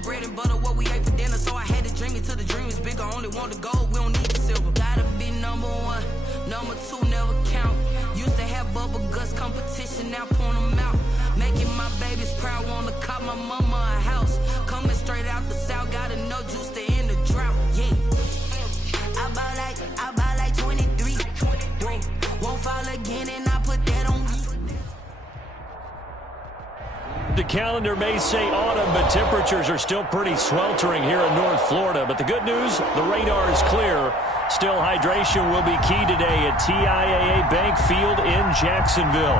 the bread and butter, what we ate for dinner. So I had to dream it till the dream is bigger. Only want the gold, we don't need the silver. Gotta be number one, number two never count. Used to have bubble guts competition, now point them out. Making my babies proud, wanna cop my mama a house. Coming straight out the south, got enough juice to end the drought. Yeah, I bought like 23. Won't fall again, and I put that on me. The calendar may say autumn, but temperatures are still pretty sweltering here in North Florida. But the good news, the radar is clear. Still, hydration will be key today at TIAA Bank Field in Jacksonville.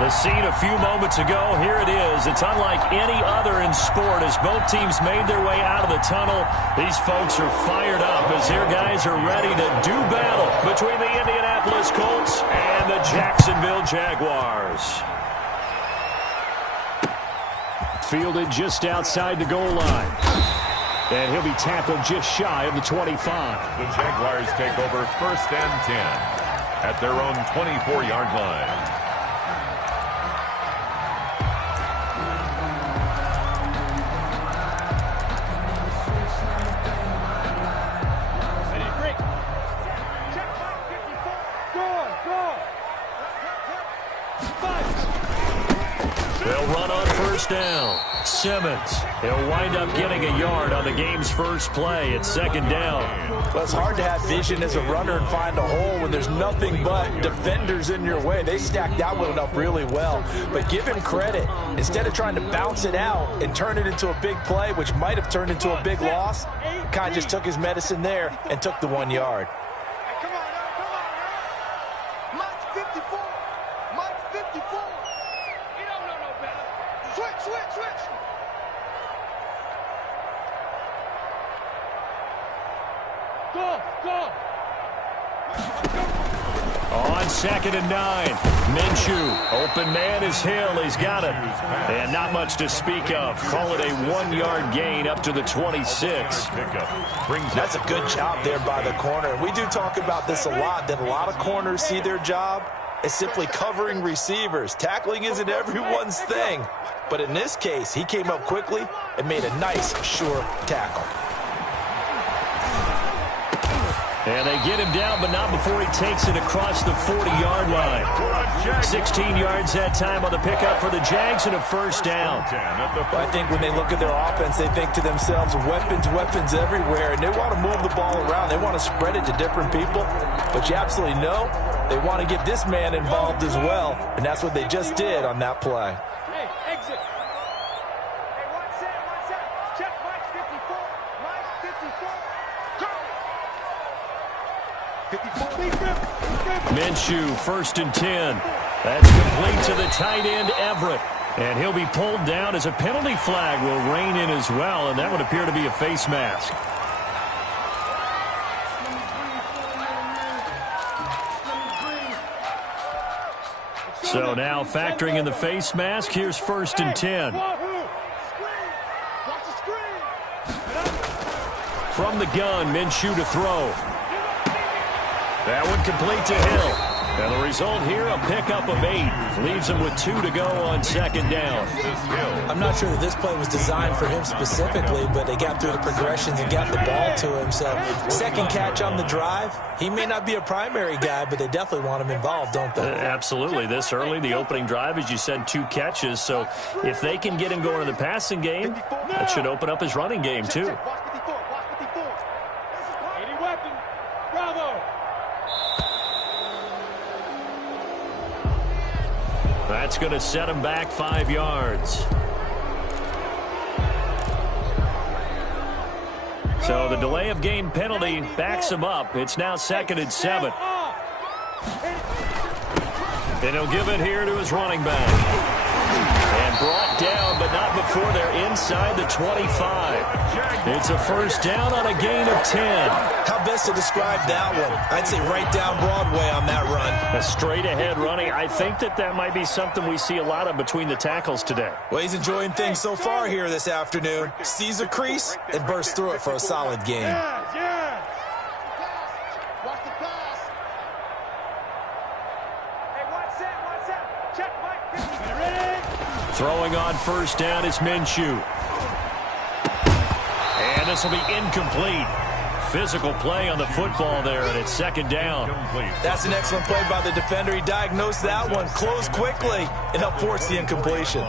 The scene a few moments ago, here it is. It's unlike any other in sport as both teams made their way out of the tunnel. These folks are fired up as their guys are ready to do battle between the Indianapolis Colts and the Jacksonville Jaguars. Fielded just outside the goal line. And he'll be tackled just shy of the 25. The Jaguars take over 1st and 10 at their own 24-yard line. They'll run on 1st down. Simmons, he'll wind up getting a yard on the game's first play. It's 2nd down. Well, it's hard to have vision as a runner and find a hole when there's nothing but defenders in your way. They stacked that one up really well. But give him credit. Instead of trying to bounce it out and turn it into a big play, which might have turned into a big loss, kind of just took his medicine there and took the 1 yard. On 2nd and 9, Minshew, open man is Hill, he's got it. And not much to speak of. Call it a 1-yard gain up to the 26. That's a good job there by the corner. We do talk about this a lot, that a lot of corners see their job as simply covering receivers. Tackling isn't everyone's thing. But in this case, he came up quickly and made a nice, sure tackle. And they get him down, but not before he takes it across the 40-yard line. 16 yards that time on the pickup for the Jags and a 1st down. I think when they look at their offense, they think to themselves, weapons everywhere, and they want to move the ball around. They want to spread it to different people. But you absolutely know they want to get this man involved as well, and that's what they just did on that play. Hey, exit. Hey, one set. Check Mike 54. Mike 54. Go. 54. Minshew, 1st and 10. That's complete to the tight end, Everett. And he'll be pulled down as a penalty flag will rein in as well, and that would appear to be a face mask. So now factoring in the face mask, here's 1st and 10. From the gun, Minshew to throw. That one complete to Hill. And the result here, a pickup of 8. Leaves him with 2 to go on 2nd down. I'm not sure that this play was designed for him specifically, but they got through the progressions and got the ball to him. So 2nd catch on the drive. He may not be a primary guy, but they definitely want him involved, don't they? Absolutely. This early, the opening drive, as you said, 2 catches. So if they can get him going in the passing game, that should open up his running game too. That's going to set him back 5 yards. So the delay of game penalty backs him up. It's now 2nd and 7. And he'll give it here to his running back. And brought down, but not before they're inside the 25. It's a 1st down on a gain of 10. How best to describe that one? I'd say right down Broadway on that run. A straight-ahead running. I think that might be something we see a lot of between the tackles today. Well, he's enjoying things so far here this afternoon. Sees a crease and bursts through it for a solid gain. Yeah. Watch the pass. Hey, one set. Check Mike 50. Ready? Throwing on 1st down is Minshew. And this will be incomplete. Physical play on the football there, and it's second down. That's an excellent play by the defender. He diagnosed that one, closed quickly, and helped force the incompletion.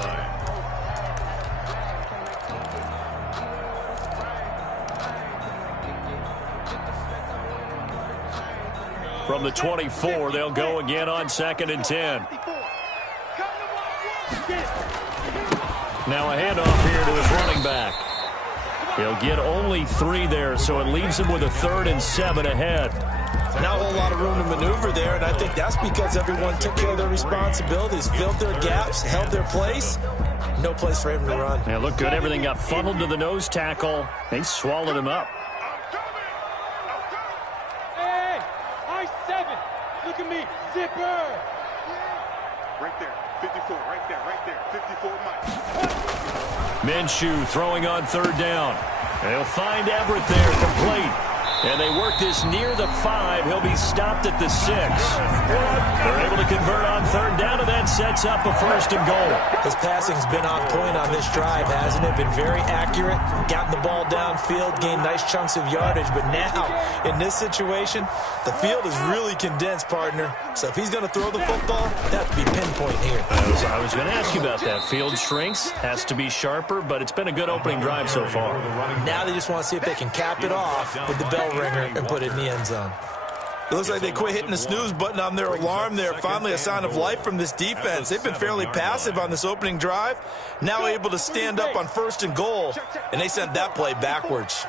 From the 24, they'll go again on 2nd and 10. Now a handoff here to his running back. He'll get only 3 there, so it leaves him with a 3rd and 7 ahead. Not a whole lot of room to maneuver there, and I think that's because everyone took care of their responsibilities, filled their gaps, held their place. No place for him to run. Yeah, looked good. Everything got funneled to the nose tackle. They swallowed him up. Hey, I-7. Look at me. Zipper. Right there. 54. Right there. 54 Mike. Minshew throwing on 3rd down. They'll find Everett there, complete. And they work this near the 5. He'll be stopped at the 6. They're able to convert on 3rd down, and that sets up a 1st and goal. His passing's been on point on this drive, hasn't it? Been very accurate, gotten the ball downfield, gained nice chunks of yardage. But now, in this situation, the field is really condensed, partner. So if he's going to throw the football, that would be pinpoint here. I was going to ask you about that. Field shrinks, has to be sharper, but it's been a good opening drive so far. Now they just want to see if they can cap it off with the bell ringer and put it in the end zone. It looks like they quit hitting the snooze button on their alarm there. Finally a sign of life from this defense. They've been fairly passive on this opening drive. Now able to stand up on 1st and goal, and they sent that play backwards.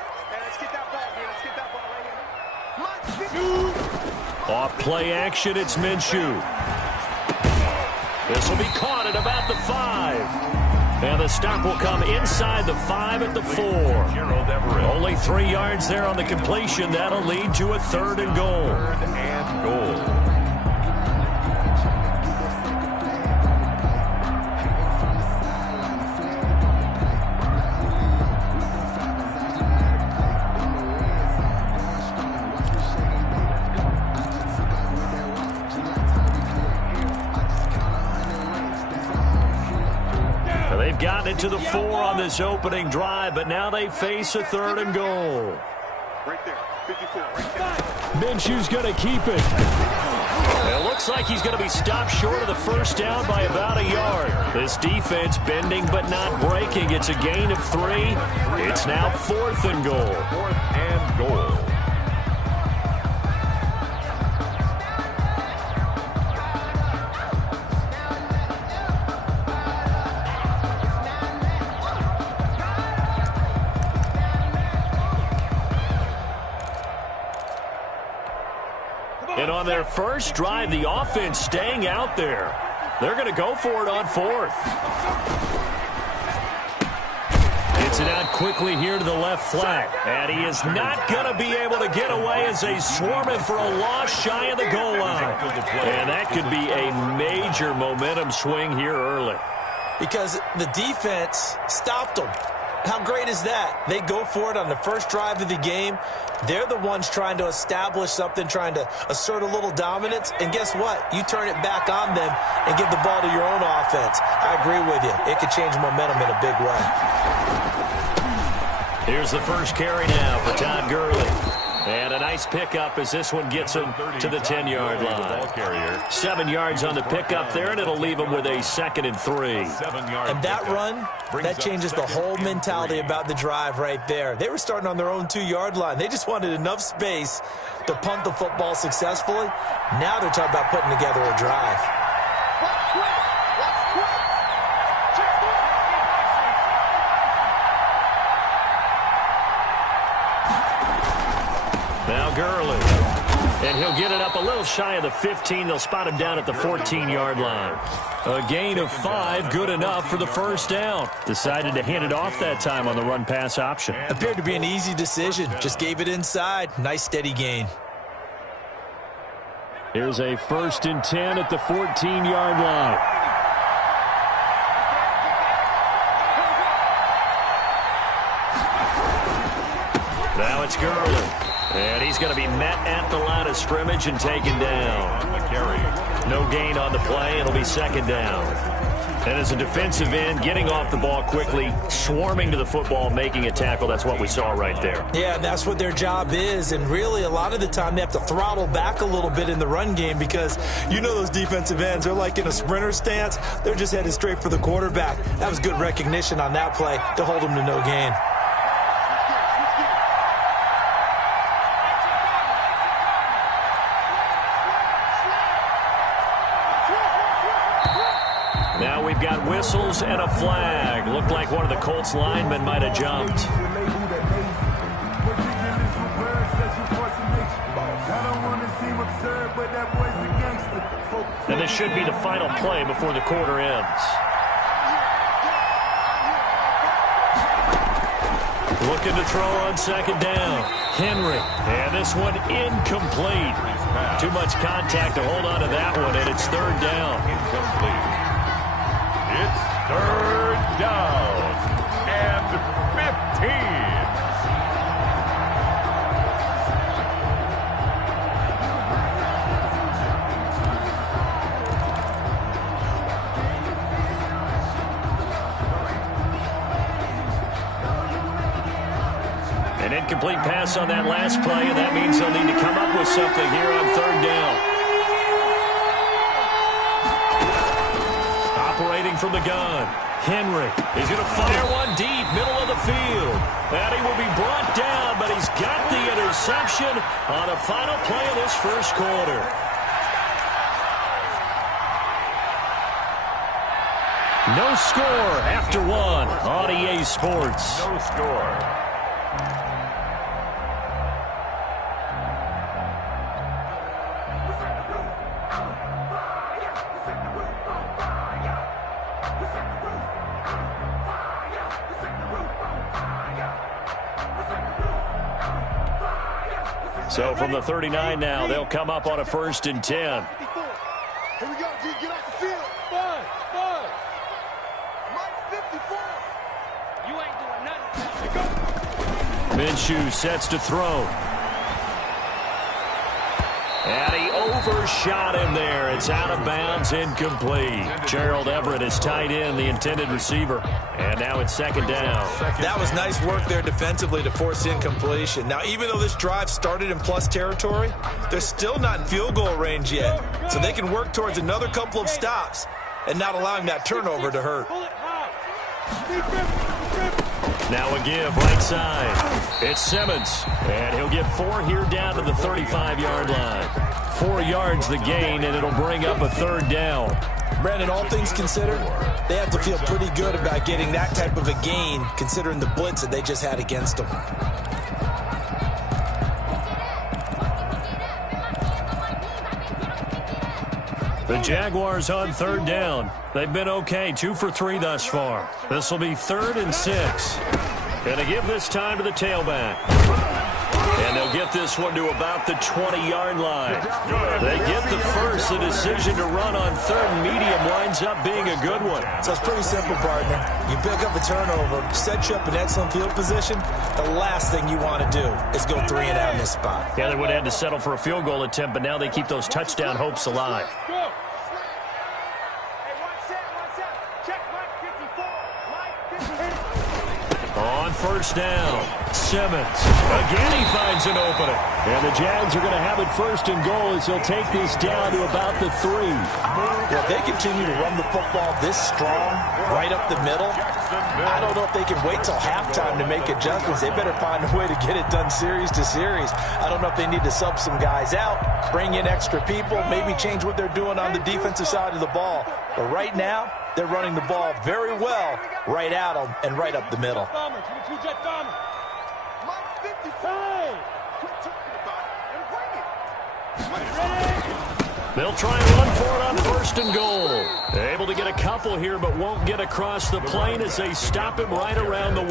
Off play action, it's Minshew. This will be caught at about the 5. And the stop will come inside the 5 at the 4. Only 3 yards there on the completion. That'll lead to a 3rd and goal. 3rd and goal. They've gotten it to the 4 on this opening drive, but now they face a 3rd and goal. Right there. 54. Right there. Minshew's going to keep it. It looks like he's going to be stopped short of the 1st down by about a yard. This defense bending but not breaking. It's a gain of 3. It's now 4th and goal. 4th and goal. And on their first drive, the offense staying out there. They're going to go for it on 4th. Gets it out quickly here to the left flat. And he is not going to be able to get away as they swarm him for a loss shy of the goal line. And that could be a major momentum swing here early. Because the defense stopped them. How great is that? They go for it on the first drive of the game. They're the ones trying to establish something, trying to assert a little dominance. And guess what? You turn it back on them and give the ball to your own offense. I agree with you. It could change momentum in a big way. Here's the first carry now for Todd Gurley. And a nice pickup as this one gets him to the 10-yard line. 7 yards on the pickup there, and it'll leave him with a 2nd and 3. And that run, that changes the whole mentality about the drive right there. They were starting on their own 2-yard line. They just wanted enough space to punt the football successfully. Now they're talking about putting together a drive. Now Gurley. And he'll get it up a little shy of the 15. They'll spot him down at the 14-yard line. A gain of 5, good enough for the 1st down. Decided to hand it off that time on the run-pass option. Appeared to be an easy decision. Just gave it inside. Nice, steady gain. Here's a 1st and 10 at the 14-yard line. Now it's Gurley. And he's going to be met at the line of scrimmage and taken down. No gain on the play. It'll be 2nd down. And as a defensive end, getting off the ball quickly, swarming to the football, making a tackle, that's what we saw right there. Yeah, that's what their job is, and really a lot of the time they have to throttle back a little bit in the run game because you know those defensive ends, they're like in a sprinter stance. They're just headed straight for the quarterback. That was good recognition on that play to hold them to no gain. Now we've got whistles and a flag. Looked like one of the Colts linemen might have jumped. And this should be the final play before the quarter ends. Looking to throw on second down. Henry. And this one incomplete. Too much contact to hold on to that one, and it's third down. Incomplete. It's third down and 15. An incomplete pass on that last play, and that means they'll need to come up with something here on third down. Operating from the gun, Henry. He's going to fire one deep, middle of the field. And he will be brought down, but he's got the interception on a final play of this first quarter. No score after one on EA Sports. No score. So from the 39 now, they'll come up on a 1st and 10. Here we go, G. Get off the field. Five. Mike 54. You ain't doing nothing. Minshew sets to throw. And he overshot him there. It's out of bounds, incomplete. Gerald Everett is tight end, the intended receiver. And now it's second down. That was nice work there defensively to force incompletion. Now, even though this drive started in plus territory, they're still not in field goal range yet. So they can work towards another couple of stops and not allowing that turnover to hurt. Now a give right side. It's Simmons. And he'll get 4 here down to the 35-yard line. 4 yards the gain, and it'll bring up a third down. Brandon, all things considered, they have to feel pretty good about getting that type of a gain considering the blitz that they just had against them. The Jaguars on third down. They've been okay, 2 for 3 thus far. This will be 3rd and 6. Gonna give this time to the tailback. And they'll get this one to about the 20-yard line. They get the first. The decision to run on 3rd and medium winds up being a good one. So it's pretty simple, partner. You pick up a turnover, set you up in excellent field position. The last thing you want to do is go 3 and out in this spot. Yeah, they would have had to settle for a field goal attempt, but now they keep those touchdown hopes alive. On first down, Simmons. Again, he finds an opening. And the Jags are going to have it 1st and goal as they'll take this down to about the 3. Well, if they continue to run the football this strong, right up the middle, I don't know if they can wait till halftime to make adjustments. They better find a way to get it done series to series. I don't know if they need to sub some guys out, bring in extra people, maybe change what they're doing on the defensive side of the ball. But right now, they're running the ball very well right at them and right up the middle. They'll try and run for it on 1st and goal. They're able to get a couple here, but won't get across the plane as they stop him right around the 1.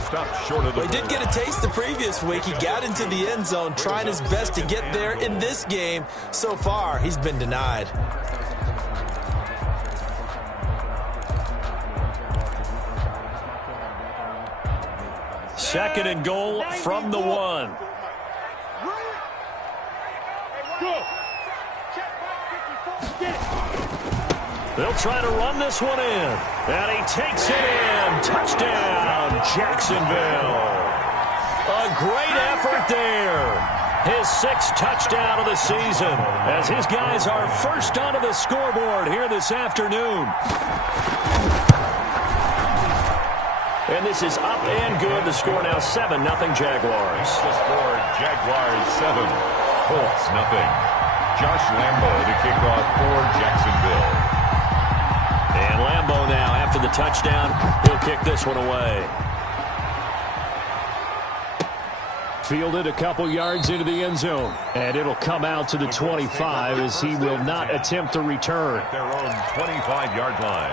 Stop short of the He did get a taste the previous week. He got into the end zone, trying his best to get there in this game. So far, he's been denied. Second and goal from the 1. They'll try to run this one in. And he takes it in. Touchdown, Jacksonville. A great effort there. His 6th touchdown of the season as his guys are first onto the scoreboard here this afternoon. And this is up and good. The score now 7-0 Jaguars. The score, Jaguars 7, Colts 0. Josh Lambo to kick off for Jacksonville. And Lambo now, after the touchdown, he'll kick this one away. Fielded a couple yards into the end zone. And it'll come out to the 25 as he will not attempt to return. At their own 25-yard line.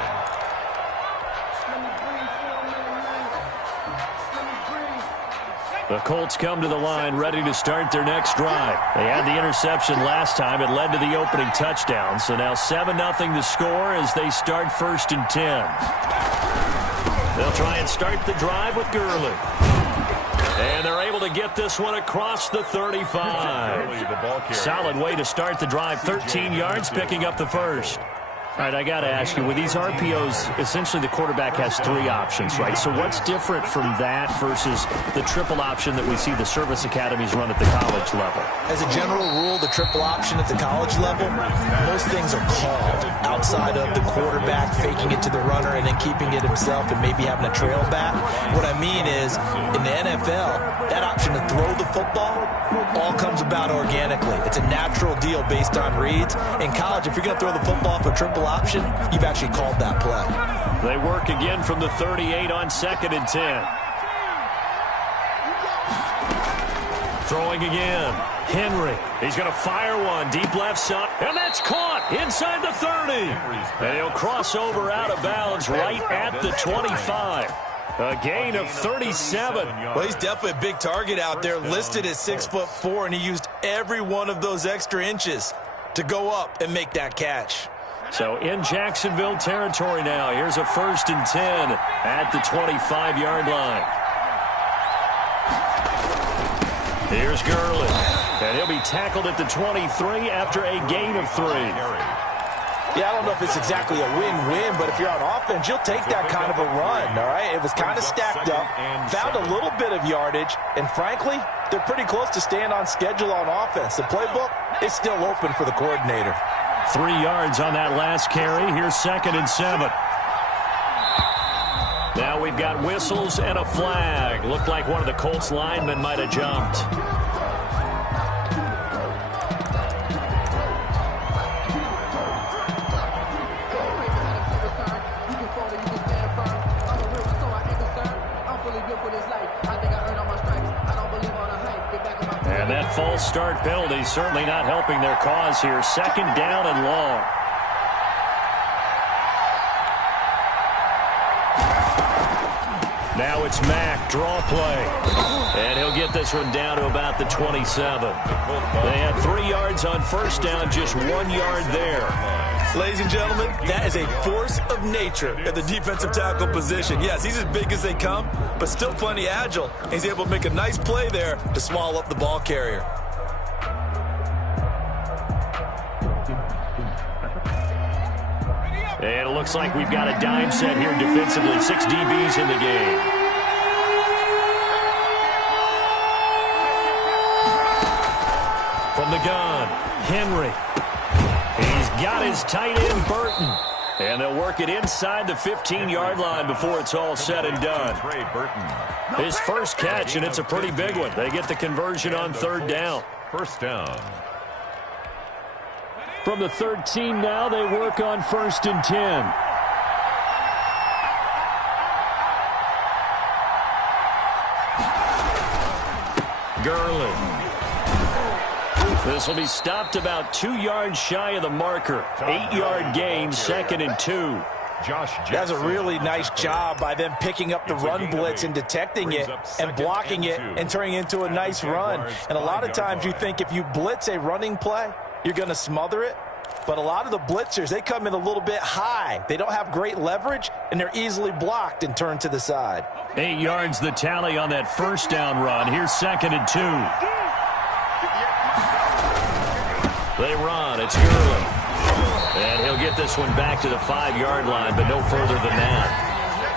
The Colts come to the line ready to start their next drive. They had the interception last time. It led to the opening touchdown. So now 7-0 to score as they start 1st and 10. They'll try and start the drive with Gurley. And they're able to get this one across the 35. Solid way to start the drive. 13 yards, picking up the first. All right, I got to ask you, with these RPOs, essentially the quarterback has 3 options, right? So what's different from that versus the triple option that we see the service academies run at the college level? As a general rule, the triple option at the college level, most things are called outside of the quarterback faking it to the runner and then keeping it himself and maybe having a trail back. What I mean is, in the NFL, that option to throw the football all comes about organically. It's a natural deal based on reads. In college, if you're going to throw the football for triple option, you've actually called that play. They work again from the 38 on 2nd and 10. Throwing again. Henry. He's going to fire one deep left side. And that's caught inside the 30. And he'll cross over out of bounds right at the 25. A gain of 37. Well, he's definitely a big target out there, listed at 6'4", and he used every one of those extra inches to go up and make that catch. So in Jacksonville territory now. Here's a 1st and 10 at the 25-yard line. Here's Gurley. And he'll be tackled at the 23 after a gain of 3. Yeah, I don't know if it's exactly a win-win, but if you're on offense, you'll take that kind of a run, all right? It was kind of stacked up, found a little bit of yardage, and frankly, they're pretty close to staying on schedule on offense. The playbook is still open for the coordinator. 3 yards on that last carry. Here's 2nd and 7. Now we've got whistles and a flag. Looked like one of the Colts linemen might have jumped. And that false start penalty certainly not helping their cause here. 2nd down and long. Now it's Mack, draw play. And he'll get this one down to about the 27. They had 3 yards on 1st down, just 1 yard there. Ladies and gentlemen, that is a force of nature at the defensive tackle position. Yes, he's as big as they come, but still plenty agile. He's able to make a nice play there to swallow up the ball carrier. And it looks like we've got a dime set here defensively. 6 DBs in the game. From the gun, Henry. He's got his tight end, Burton. And they'll work it inside the 15-yard line before it's all said and done. His first catch, and it's a pretty big one. They get the conversion on 3rd down. 1st down. From the 13 now, they work on 1st and 10. Gurley. This will be stopped about 2 yards shy of the marker. 8-yard gain, 2nd and 2. That's a really nice job by them picking up the run blitz and detecting it and blocking it and turning it into a nice run. And a lot of times you think if you blitz a running play, you're going to smother it. But a lot of the blitzers, they come in a little bit high. They don't have great leverage, and they're easily blocked and turned to the side. 8 yards the tally on that 1st down run. Here's 2nd and 2. They run. It's Gurley. And he'll get this one back to the 5-yard line, but no further than that.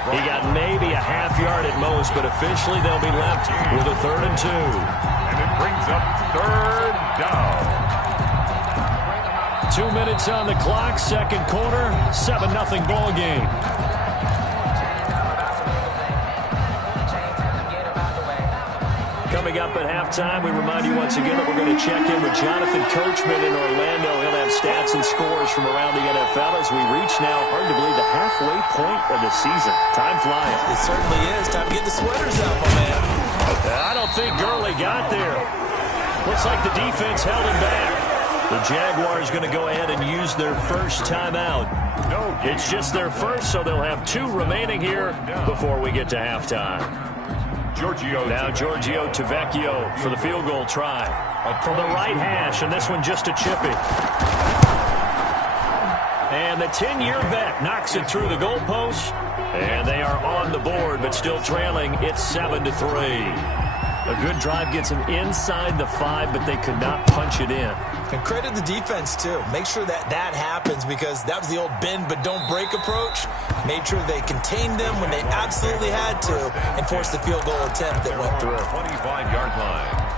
He got maybe a half yard at most, but officially they'll be left with a 3rd and 2. And it brings up 3rd down. 2 minutes on the clock, second quarter, 7-0 ball game. Coming up at halftime, we remind you once again that we're going to check in with Jonathan Coachman in Orlando. He'll have stats and scores from around the NFL as we reach now, hard to believe, the halfway point of the season. Time flying. It certainly is. Time to get the sweaters out, my man. I don't think Gurley got there. Looks like the defense held him back. The Jaguars going to go ahead and use their first timeout. It's just their first, so they'll have 2 remaining here before we get to halftime. Now Giorgio Tavecchio for the field goal try. From the right hash, and this one just a chippy. And the 10-year vet knocks it through the goalpost. And they are on the board, but still trailing. It's 7-3. A good drive gets them inside the 5, but they could not punch it in. And credit the defense, too. Make sure that happens because that was the old bend but don't break approach. Made sure they contained them when they absolutely had to and forced the field goal attempt that went through. 25-yard line.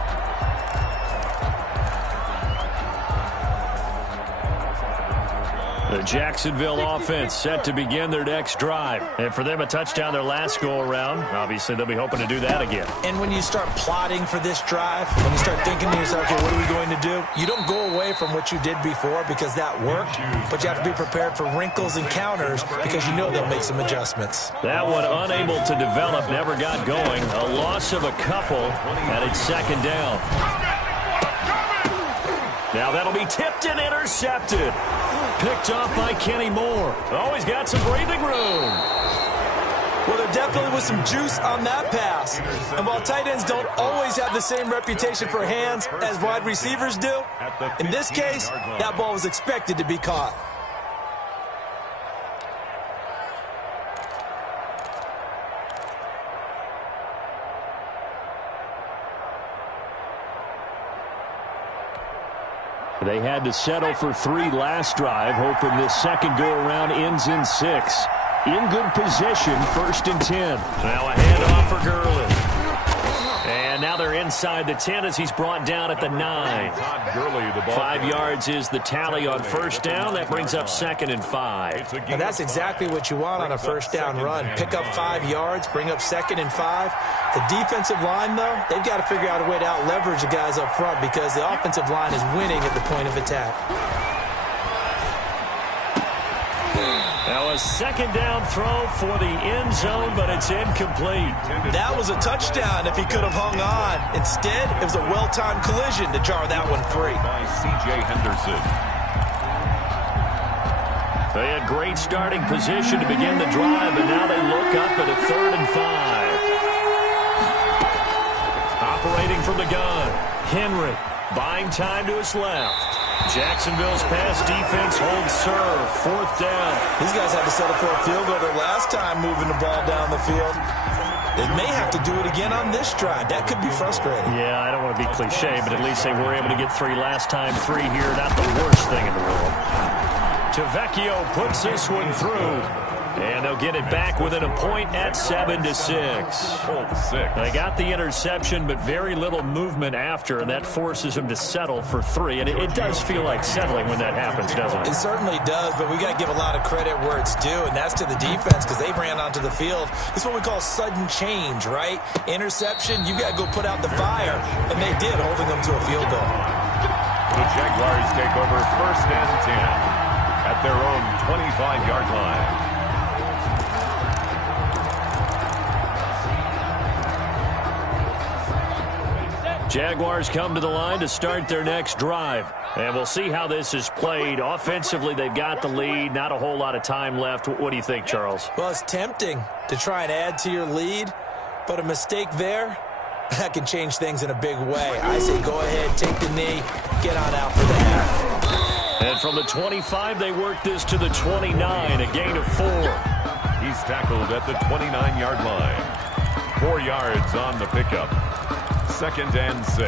The Jacksonville offense set to begin their next drive. And for them, a touchdown their last go-around. Obviously, they'll be hoping to do that again. And when you start plotting for this drive, when you start thinking to yourself, okay, what are we going to do? You don't go away from what you did before because that worked, but you have to be prepared for wrinkles and counters because you know they'll make some adjustments. That one unable to develop, never got going. A loss of a couple, and it's 2nd down. Now that'll be tipped and intercepted. Picked off by Kenny Moore. Always got some breathing room. Well, there definitely was some juice on that pass. And while tight ends don't always have the same reputation for hands as wide receivers do, in this case, that ball was expected to be caught. They had to settle for 3 last drive, hoping this second go-around ends in 6. In good position, 1st and 10. Now a handoff for Gurley. And now they're inside the 10 as he's brought down at the 9. 5 yards is the tally on 1st down. That brings up 2nd and 5. Now that's exactly what you want on a 1st down run. Pick up 5 yards, bring up 2nd and 5. The defensive line, though, they've got to figure out a way to out-leverage the guys up front because the offensive line is winning at the point of attack. Now a 2nd down throw for the end zone, but it's incomplete. That was a touchdown if he could have hung on. Instead, it was a well-timed collision to jar that one free. By C.J. Henderson. They had great starting position to begin the drive, and now they look up at a 3rd and 5. Operating from the gun, Henry buying time to his left. Jacksonville's pass defense holds serve. 4th down. These guys had to settle for a field goal their last time moving the ball down the field. They may have to do it again on this drive. That could be frustrating. Yeah, I don't want to be cliche, but at least they were able to get 3 last time. 3 here, not the worst thing in the world. Tavecchio puts this one through. And they'll get it back within a point at 7-6. They got the interception, but very little movement after, and that forces them to settle for 3. And it does feel like settling when that happens, doesn't it? It certainly does, but we got to give a lot of credit where it's due, and that's to the defense because they ran onto the field. It's what we call sudden change, right? Interception, you got to go put out the fire, and they did, holding them to a field goal. The Jaguars take over 1st and 10 at their own 25-yard line. Jaguars come to the line to start their next drive. And we'll see how this is played. Offensively, they've got the lead. Not a whole lot of time left. What do you think, Charles? Well, it's tempting to try and add to your lead, but a mistake there, that can change things in a big way. I say go ahead, take the knee, get on out for the half. And from the 25, they work this to the 29, a gain of 4. He's tackled at the 29-yard line. 4 yards on the pickup. 2nd and 6.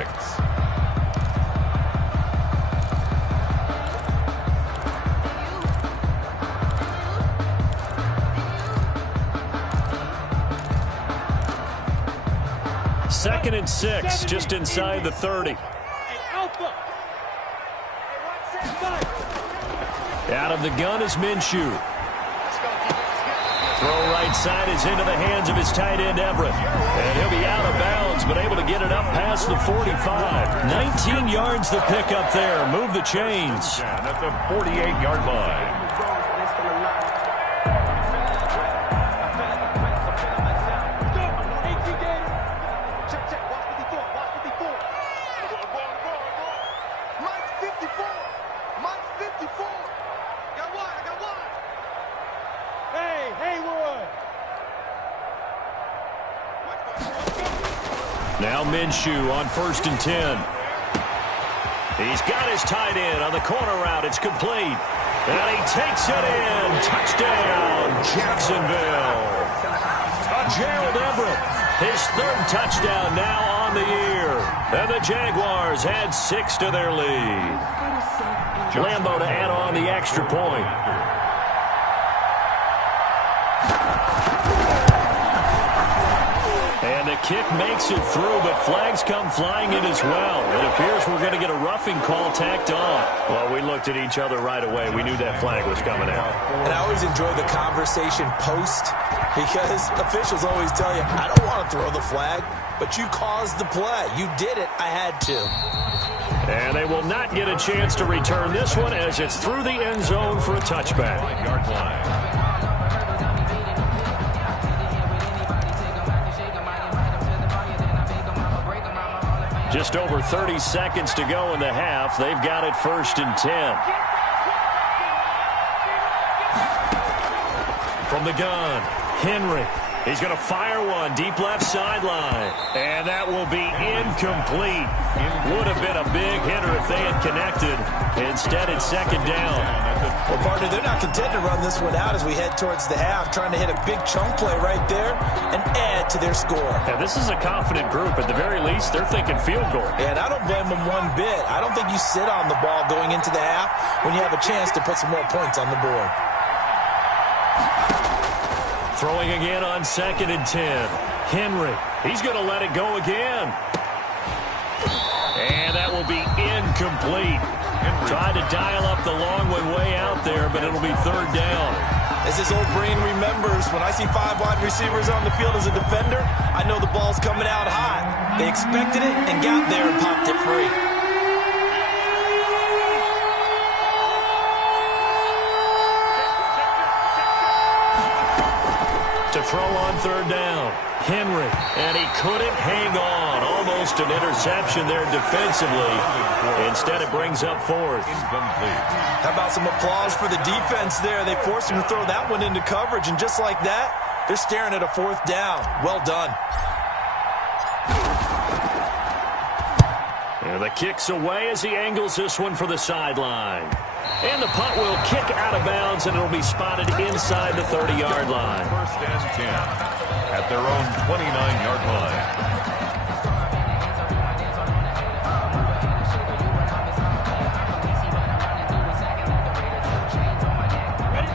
2nd and 6, just inside the 30. Out of the gun is Minshew. Throw right side is into the hands of his tight end, Everett. And he'll be out of bounds, but able to get it up past the 45. 19 yards the pick up there. Move the chains. At the 48-yard line. Now Minshew on 1st and 10. He's got his tight end on the corner route. It's complete. And he takes it in. Touchdown, Jacksonville. Gerald Everett, his 3rd touchdown now on the year. And the Jaguars add 6 to their lead. Lambo to add on the extra point. And the kick makes it through, but flags come flying in as well. It appears we're going to get a roughing call tacked on. Well, we looked at each other right away. We knew that flag was coming out. And I always enjoy the conversation post, because officials always tell you, I don't want to throw the flag, but you caused the play. You did it. I had to. And they will not get a chance to return this one as it's through the end zone for a touchback. 5-yard line. Just over 30 seconds to go in the half. They've got it 1st and 10. From the gun, Henry. He's going to fire one deep left sideline. And that will be incomplete. Would have been a big hitter if they had connected. Instead, it's 2nd down. Well, partner, they're not content to run this one out as we head towards the half, trying to hit a big chunk play right there and add to their score. And this is a confident group. At the very least, they're thinking field goal. And I don't blame them one bit. I don't think you sit on the ball going into the half when you have a chance to put some more points on the board. Throwing again on 2nd and 10. Henry, he's going to let it go again. And that will be incomplete. Tried to dial up the long one way out there, but it'll be 3rd down. As his old brain remembers, when I see 5 wide receivers on the field as a defender, I know the ball's coming out hot. They expected it and got there and popped it free. To throw on 3rd down, Henry, and he couldn't hang on. Almost an interception there defensively. Instead, it brings up 4th. Incomplete. How about some applause for the defense there? They forced him to throw that one into coverage, and just like that, they're staring at a 4th down. Well done. And the kick's away as he angles this one for the sideline. And the punt will kick out of bounds, and it'll be spotted inside the 30-yard line. 1st and 10 at their own 29-yard line.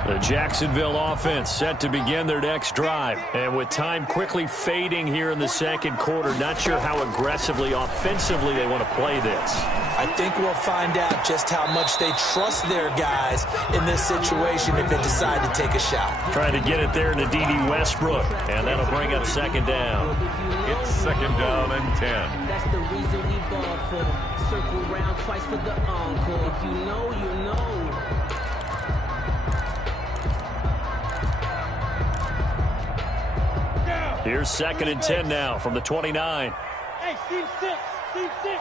The Jacksonville offense set to begin their next drive. And with time quickly fading here in the 2nd quarter, not sure how aggressively, offensively they want to play this. I think we'll find out just how much they trust their guys in this situation if they decide to take a shot. Trying to get it there to D.D. Westbrook, and that'll bring up 2nd down. It's 2nd down and 10. That's the reason we ball for. Circle round twice for the encore. If you know, you know. Here's 2nd and 10 now from the 29. Hey, Team 6. Team 6.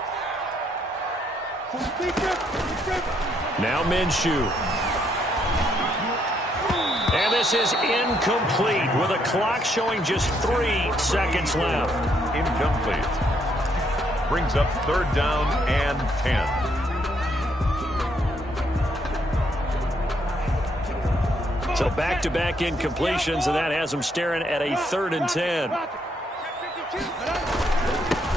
Now Minshew. And this is incomplete with a clock showing just 3 seconds left. Incomplete. Brings up 3rd down and 10. So back-to-back incompletions, and that has them staring at a 3rd and 10.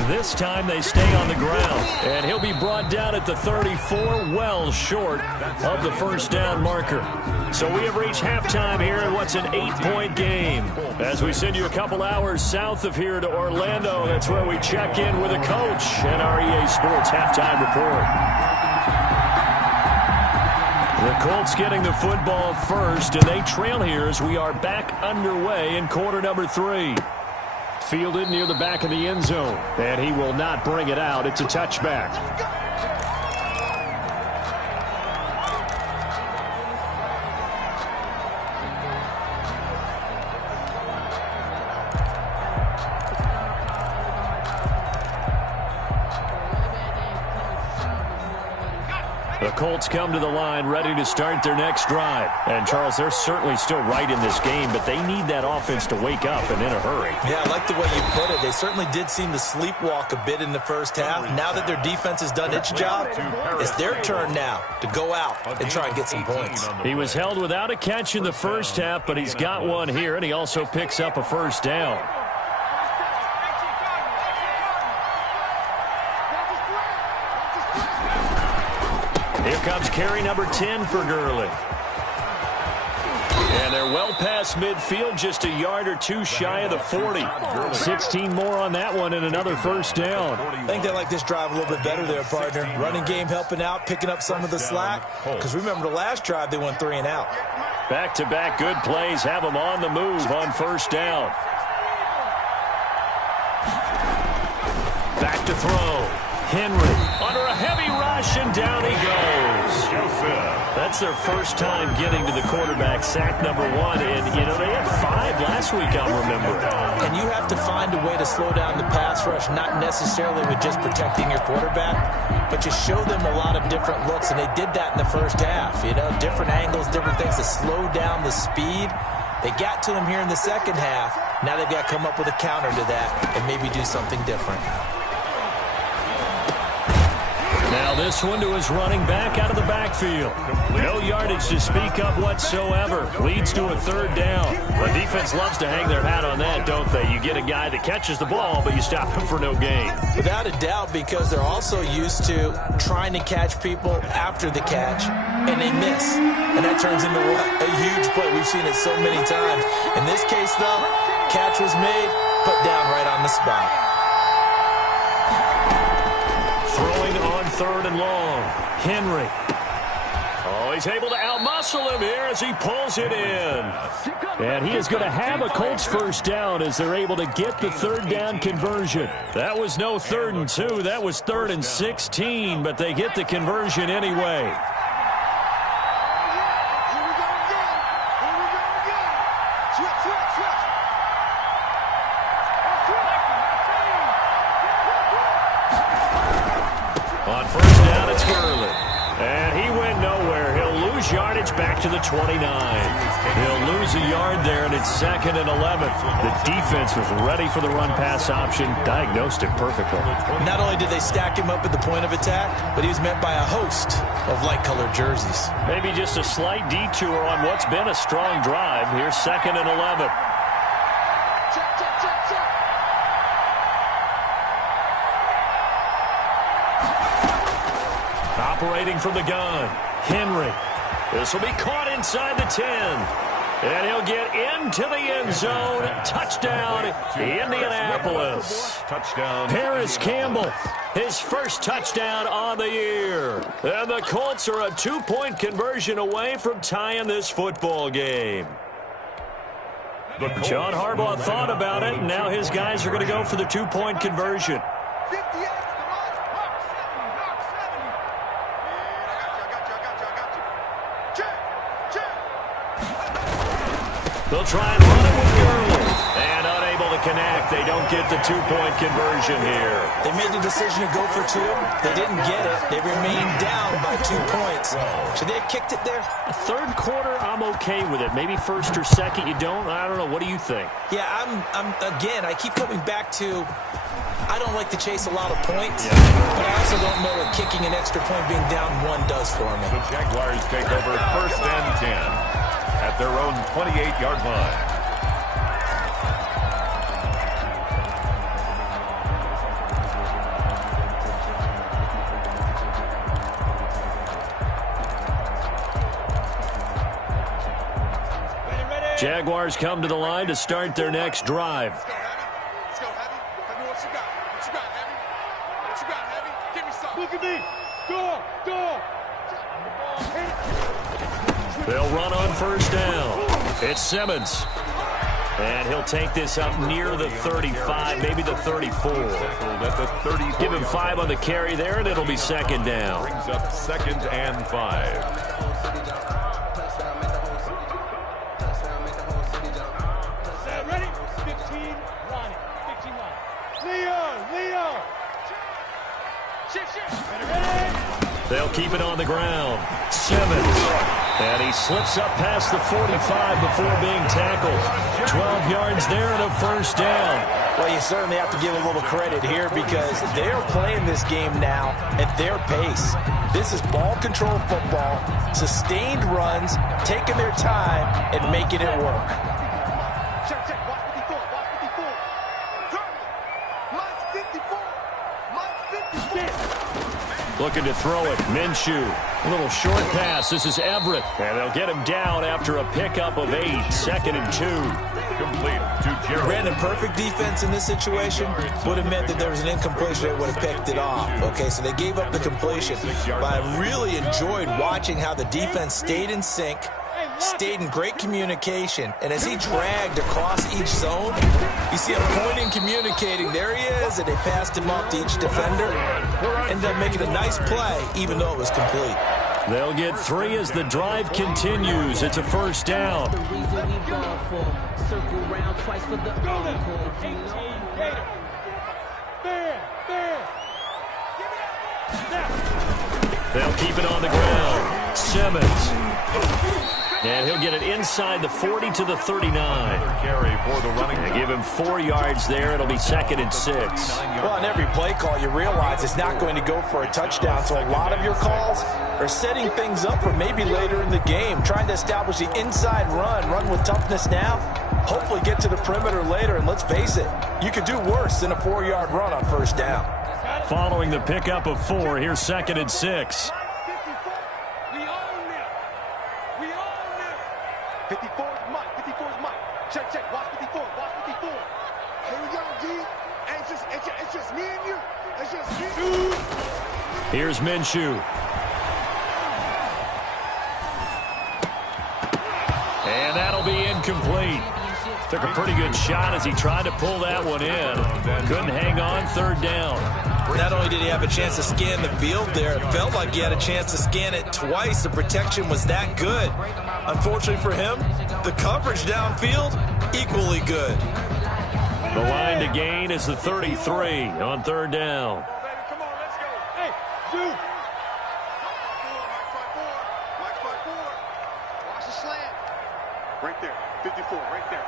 This time they stay on the ground. And he'll be brought down at the 34, well short of the first down marker. So we have reached halftime here in what's an 8-point game. As we send you a couple hours south of here to Orlando, that's where we check in with a coach and our EA Sports halftime report. The Colts getting the football first, and they trail here as we are back underway in quarter number 3. Fielded near the back of the end zone, and he will not bring it out. It's a touchback. The Colts come to the line ready to start their next drive. And, Charles, they're certainly still right in this game, but they need that offense to wake up and in a hurry. Yeah, I like the way you put it. They certainly did seem to sleepwalk a bit in the first half. Now that their defense has done its job, it's their turn now to go out and try and get some points. He was held without a catch in the first half, but he's got one here, and he also picks up a first down. Here comes carry number 10 for Gurley. And they're well past midfield, just a yard or two shy of the 40. 16 more on that one and another first down. I think they like this drive a little bit better there, partner. Running game helping out, picking up some of the slack. Because remember the last drive, they went 3 and out. Back-to-back good plays have them on the move on first down. Back to throw. Henry under a heavy rush, and down he goes. That's their first time getting to the quarterback, sack number 1. And, you know, they had 5 last week, I'll remember. And you have to find a way to slow down the pass rush, not necessarily with just protecting your quarterback, but just show them a lot of different looks. And they did that in the first half. You know, different angles, different things to slow down the speed. They got to him here in the second half. Now they've got to come up with a counter to that and maybe do something different. Now this one to his running back out of the backfield. No yardage to speak of whatsoever. Leads to a third down. The defense loves to hang their hat on that, don't they? You get a guy that catches the ball, but you stop him for no gain. Without a doubt, because they're also used to trying to catch people after the catch, and they miss. And that turns into what? A huge play. We've seen it so many times. In this case, though, catch was made, put down right on the spot. Throwing on third and long. Henry. Oh, he's able to outmuscle him here as he pulls it in. And he is going to have a Colts first down as they're able to get the third down conversion. That was no 3rd and 2. That was 3rd and 16, but they get the conversion anyway. On first down, it's Gurley. And he went nowhere. He'll lose yardage back to the 29. He'll lose a yard there, and it's 2nd and 11. The defense was ready for the run-pass option, diagnosed it perfectly. Not only did they stack him up at the point of attack, but he was met by a host of light-colored jerseys. Maybe just a slight detour on what's been a strong drive. Here's 2nd and 11. Operating from the gun, Henry. This will be caught inside the 10. And he'll get into the end zone. Touchdown, Indianapolis. Touchdown. Paris Campbell, his first touchdown on the year. And the Colts are a 2-point conversion away from tying this football game. John Harbaugh thought about it, and now his guys are going to go for the 2-point conversion. They'll try and run it with Gurley. And unable to connect. They don't get the 2-point conversion here. They made the decision to go for 2. They didn't get it. They remained down by 2 points. Should they have kicked it there? Third quarter, I'm okay with it. Maybe first or second, you don't. I don't know. What do you think? Yeah, again, I keep coming back to I don't like to chase a lot of points, but I also don't know what kicking an extra point being down 1 does for me. The Jaguars take over 1st and 10. At their own 28-yard line. Jaguars come to the line to start their next drive. Let's go, Heavy. Heavy, what you got? What you got, Heavy? What you got, Heavy? Give me something. Look at me. Go. They'll run on first down. It's Simmons. And he'll take this up near the 35, maybe the 34. Give him 5 on the carry there, and it'll be second down. Brings up 2nd and 5. Ready? 15, run it. 15, run. Leo. Shift. Ready? They'll keep it on the ground. Simmons. And he slips up past the 45 before being tackled. 12 yards there and a first down. Well, you certainly have to give a little credit here because they're playing this game now at their pace. This is ball control football, sustained runs, taking their time and making it work. Check. Watch 54. Watch 54. Looking to throw it. Minshew. A little short pass. This is Everett. And they'll get him down after a pickup of 8. 2nd and 2. Complete to Gerald. Brandon, perfect defense in this situation would have meant that there was an incompletion. They would have picked it off. Okay, so they gave up the completion. But I really enjoyed watching how the defense stayed in sync, stayed in great communication, and as he dragged across each zone, you see him pointing, communicating. There he is, and they passed him off to each defender. Ended up making a nice play, even though it was complete. They'll get 3 as the drive continues. It's a first down. The reason we ball for. Circle round twice for the encore. If you know. They'll keep it on the ground. Simmons. And he'll get it inside the 40 to the 39. Carry for the running. They give him 4 yards there. It'll be 2nd and 6. Well, on every play call, you realize it's not going to go for a touchdown. So a lot of your calls are setting things up for maybe later in the game, trying to establish the inside run with toughness now, hopefully get to the perimeter later. And let's face it, you could do worse than a 4-yard run on first down. Following the pickup of 4, here's 2nd and 6. 54 is Mike. Check. Watch 54. Here we go, D. It's just me and you. It's just me. Here's Minshew. And that'll be incomplete. Took a pretty good shot as he tried to pull that one in. Couldn't hang on. 3rd down. Not only did he have a chance to scan the field there, it felt like he had a chance to scan it twice. The protection was that good. Unfortunately for him, the coverage downfield, equally good. The line to gain is the 33 on 3rd down. Come on, let's go. Hey, dude. Mike 5-4. Watch the slant. Right there. 54. Right there.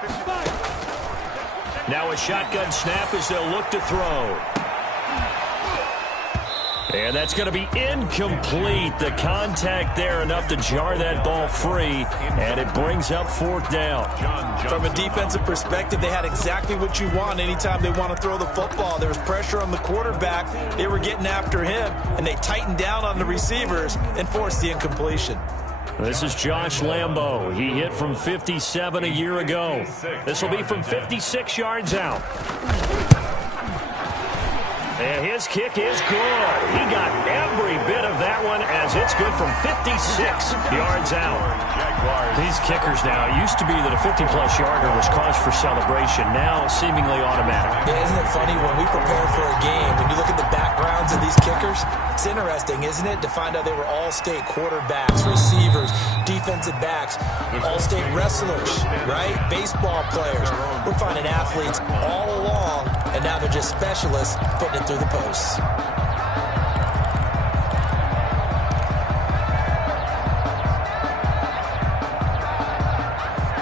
55. Now a shotgun snap as they'll look to throw. And that's going to be incomplete. The contact there enough to jar that ball free, and it brings up 4th down. From a defensive perspective, they had exactly what you want anytime they want to throw the football. There was pressure on the quarterback. They were getting after him, and they tightened down on the receivers and forced the incompletion. This is Josh Lambo. He hit from 57 a year ago. This will be from 56 yards out. And his kick is good. He got every bit of that one as it's good from 56 yards out. These kickers now, it used to be that a 50-plus yarder was cause for celebration. Now seemingly automatic. Yeah, isn't it funny when we prepare for a game, when you look at the backgrounds of these kickers, it's interesting, isn't it, to find out they were all-state quarterbacks, receivers, defensive backs, all-state wrestlers, right? Baseball players. We're finding athletes all along, and now they're just specialists putting it through the posts.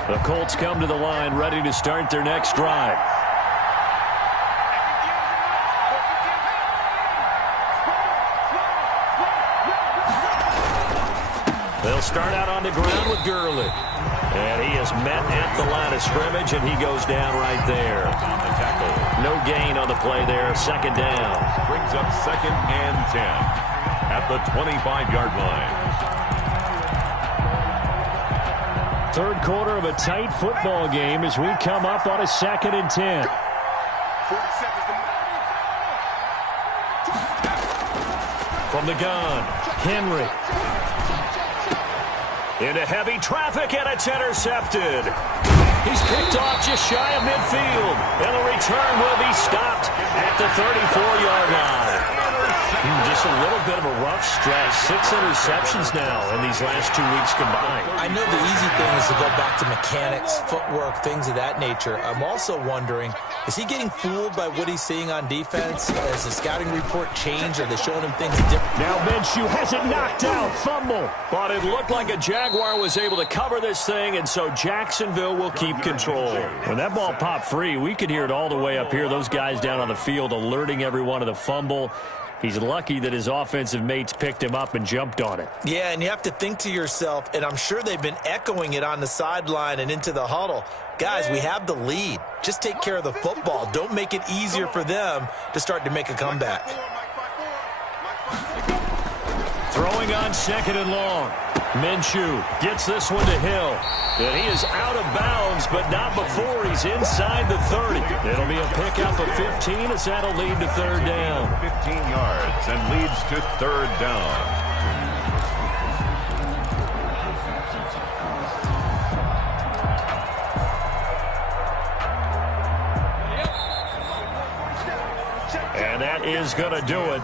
The Colts come to the line ready to start their next drive. They'll start out on the ground with Gurley. And he is met at the line of scrimmage, and he goes down right there. No gain on the play there. 2nd down. Brings up 2nd and 10 at the 25-yard line. Third quarter of a tight football game as we come up on a 2nd and 10. From the gun, Henry. Into heavy traffic, and it's intercepted. He's picked off just shy of midfield, and the return will be stopped at the 34-yard line. Just a little bit of a rough stretch. 6 interceptions now in these last 2 weeks combined. I know the easy thing is to go back to mechanics, footwork, things of that nature. I'm also wondering, is he getting fooled by what he's seeing on defense? Has the scouting report changed? Are they showing him things different? Now Minshew has it knocked out. Fumble. But it looked like a Jaguar was able to cover this thing, and so Jacksonville will keep control. When that ball popped free, we could hear it all the way up here. Those guys down on the field alerting everyone of the fumble. He's lucky that his offensive mates picked him up and jumped on it. Yeah, and you have to think to yourself, and I'm sure they've been echoing it on the sideline and into the huddle. Guys, we have the lead. Just take care of the football. Don't make it easier for them to start to make a comeback. Throwing on 2nd and long. Minshew gets this one to Hill. And he is out of bounds, but not before he's inside the 30. It'll be a pickup of 15 as that'll lead to 3rd down. 15 yards and leads to 3rd down. And that is going to do it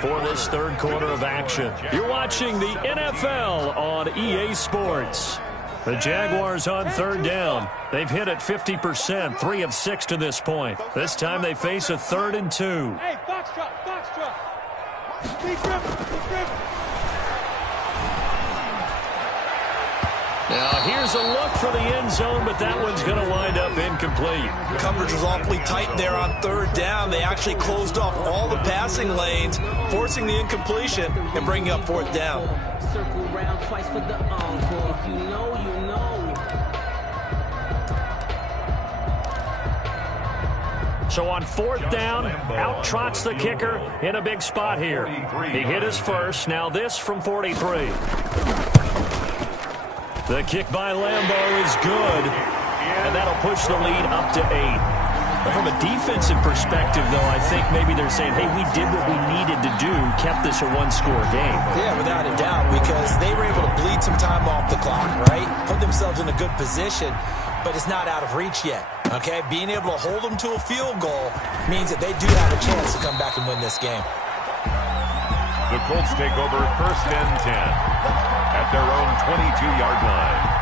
for this 3rd quarter of action. You're watching the NFL on EA Sports. The Jaguars on 3rd down. They've hit it 50%, 3 of 6 to this point. This time they face a 3rd and 2. Hey, box drop, box drop. Deep grip, deep grip. Now here's a look for the end zone, but that one's going to wind up incomplete. Coverage was awfully tight there on 3rd down. They actually closed off all the passing lanes, forcing the incompletion and bringing up 4th down. Circle round twice for the encore. If you know, you know. So on 4th down, out trots the kicker in a big spot here. He hit his first. Now this from 43. The kick by Lambeau is good, and that'll push the lead up to 8. But from a defensive perspective, though, I think maybe they're saying, hey, we did what we needed to do, kept this a one-score game. Yeah, without a doubt, because they were able to bleed some time off the clock, right? Put themselves in a good position, but it's not out of reach yet, okay? Being able to hold them to a field goal means that they do have a chance to come back and win this game. The Colts take over 1st and 10 at their own 22-yard line.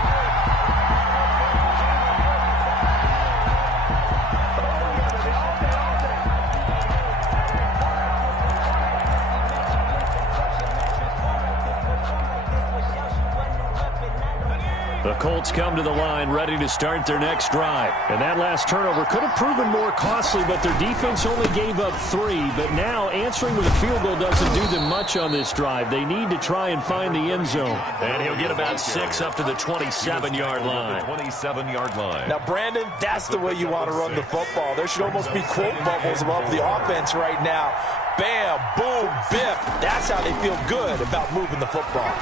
The Colts come to the line ready to start their next drive. And that last turnover could have proven more costly, but their defense only gave up 3. But now answering with a field goal doesn't do them much on this drive. They need to try and find the end zone. And he'll get about 6 up to the 27-yard line. 27-yard line. Now, Brandon, that's the way you want to run the football. There should almost be quote bubbles above the offense right now. Bam, boom, biff. That's how they feel good about moving the football.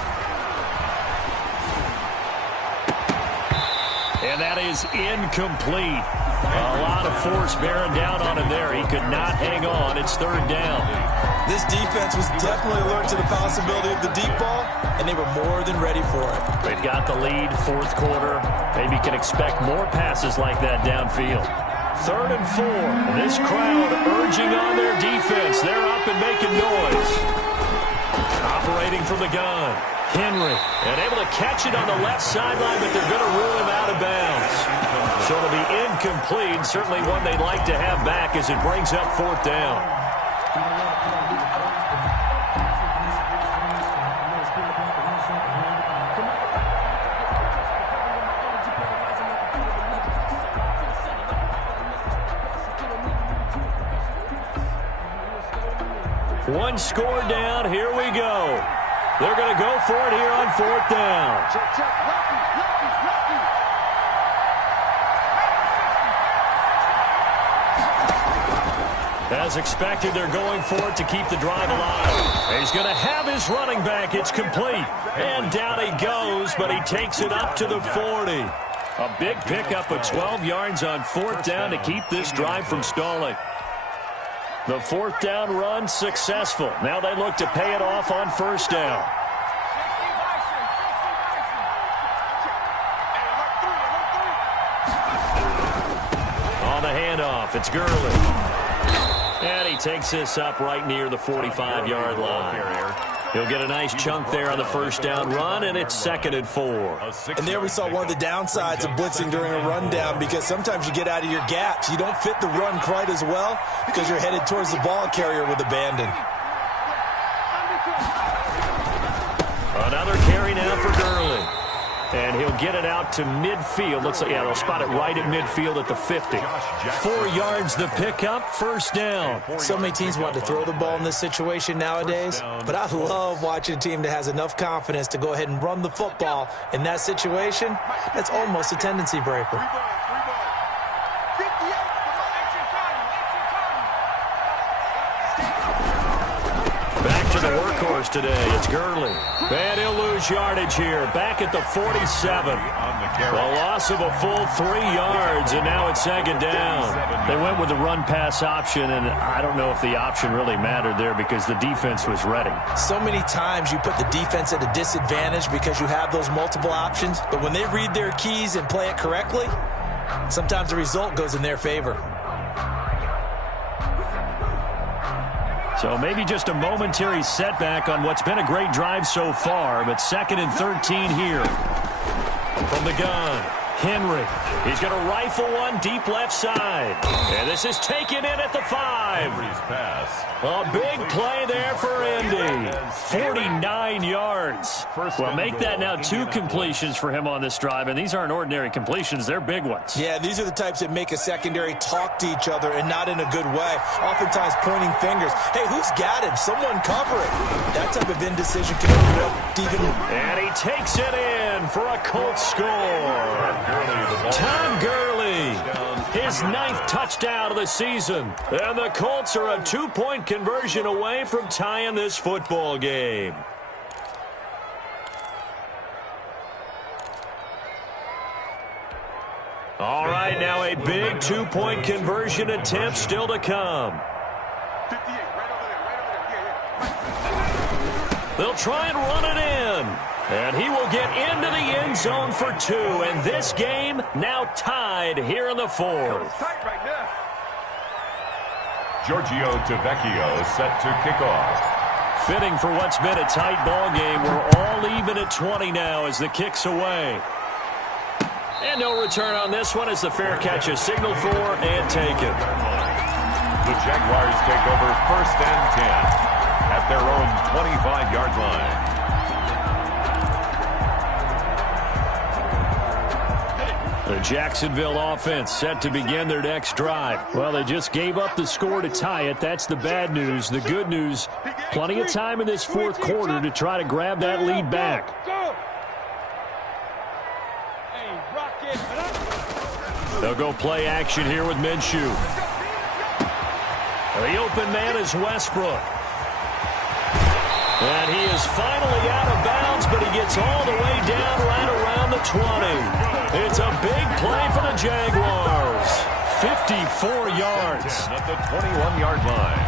And that is incomplete. A lot of force bearing down on him there. He could not hang on. It's 3rd down. This defense was definitely alert to the possibility of the deep ball, and they were more than ready for it. They've got the lead, 4th quarter. Maybe can expect more passes like that downfield. 3rd and 4. And this crowd urging on their defense. They're up and making noise. Operating from the gun. Henry, and able to catch it on the left sideline, but they're going to rule him out of bounds. So it'll be incomplete, certainly one they'd like to have back as it brings up 4th down. One score down, here we go. They're going to go for it here on 4th down. As expected, they're going for it to keep the drive alive. He's going to have his running back. It's complete. And down he goes, but he takes it up to the 40. A big pickup of 12 yards on 4th down to keep this drive from stalling. The 4th down run successful. Now they look to pay it off on 1st down. On the handoff, it's Gurley. And he takes this up right near the 45-yard line. He'll get a nice chunk there on the 1st down run, and it's 2nd and 4. And there we saw one of the downsides of blitzing during a rundown, because sometimes you get out of your gaps. You don't fit the run quite as well because you're headed towards the ball carrier with abandon. Another carry now for Gurley. And he'll get it out to midfield. Looks like, yeah, they'll spot it right at midfield at the 50. 4 yards the pickup, 1st down. So many teams want to throw the ball in this situation nowadays, but I love watching a team that has enough confidence to go ahead and run the football in that situation. That's almost a tendency breaker. Back to the workhorse today. It's Gurley. And he'll lose yardage here. Back at the 47. A loss of a full 3 yards, and now it's 2nd down. They went with the run-pass option, and I don't know if the option really mattered there because the defense was ready. So many times you put the defense at a disadvantage because you have those multiple options, but when they read their keys and play it correctly, sometimes the result goes in their favor. So maybe just a momentary setback on what's been a great drive so far, but 2nd and 13 here. From the gun, Henry. He's going to rifle one deep left side. And this is taken in at the 5. A big play there for Indy. 49 yards. Well, make that now 2 completions for him on this drive, and these aren't ordinary completions. They're big ones. Yeah, these are the types that make a secondary talk to each other and not in a good way. Oftentimes pointing fingers. Hey, who's got him? Someone cover it. That type of indecision can end up even. And he takes it in for a Colts score. Tom Gurley, his 9th touchdown of the season. And the Colts are a 2-point conversion away from tying this football game. All right, now a big 2-point conversion attempt still to come. They'll try and run it in. And he will get into the end zone for 2. And this game now tied here in the 4th. Giorgio Tavecchio set to kick off. Fitting for what's been a tight ball game. We're all even at 20 now as the kick's away. And no return on this one as the fair catch is signaled for and taken. The Jaguars take over 1st and 10 at their own 25-yard line. The Jacksonville offense set to begin their next drive. Well, they just gave up the score to tie it. That's the bad news. The good news, plenty of time in this 4th quarter to try to grab that lead back. They'll go play action here with Minshew. The open man is Westbrook. And he is finally out of bounds, but he gets all the way down right around the 20. It's a big play for the Jaguars. 54 yards. At the 21-yard line.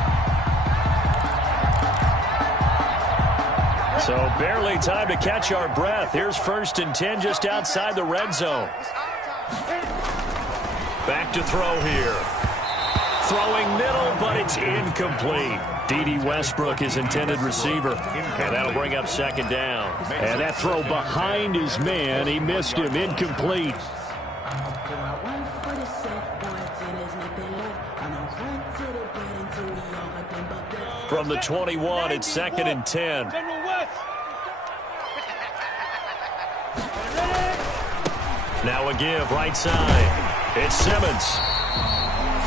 So barely time to catch our breath. Here's 1st and 10 just outside the red zone. Back to throw here. Throwing middle, but it's incomplete. D.D. Westbrook, his intended receiver. And that'll bring up 2nd down. And that throw behind his man, he missed him, incomplete. From the 21, it's 2nd and 10. Now a give, right side. It's Simmons.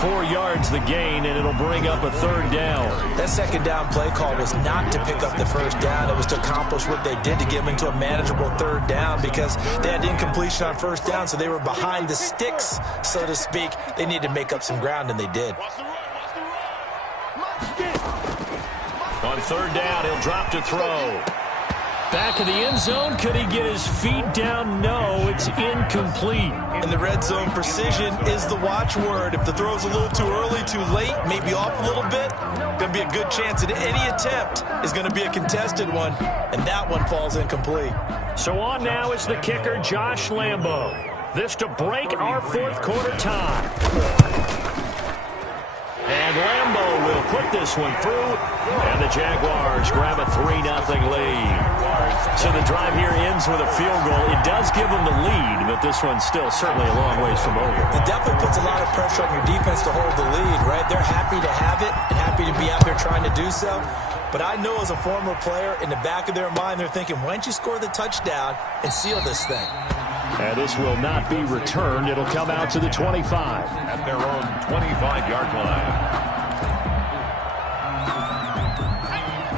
4 yards the gain, and it'll bring up a 3rd down. That 2nd down play call was not to pick up the 1st down. It was to accomplish what they did to get them into a manageable 3rd down because they had incompletion on 1st down, so they were behind the sticks, so to speak. They needed to make up some ground, and they did. On third down, he'll drop to throw. Back of the end zone. Could he get his feet down? No, it's incomplete. In the red zone, precision is the watchword. If the throw's a little too early, too late, maybe off a little bit, going to be a good chance that any attempt is going to be a contested one, and that one falls incomplete. So on now is the kicker, Josh Lambo. This to break our fourth quarter tie. And Lambo will put this one through, and the Jaguars grab a 3-0 lead. So the drive here ends with a field goal. It does give them the lead, but this one's still certainly a long ways from over. It definitely puts a lot of pressure on your defense to hold the lead, right? They're happy to have it and happy to be out there trying to do so. But I know as a former player, in the back of their mind, they're thinking, why don't you score the touchdown and seal this thing? And this will not be returned. It'll come out to the 25. At their own 25-yard line.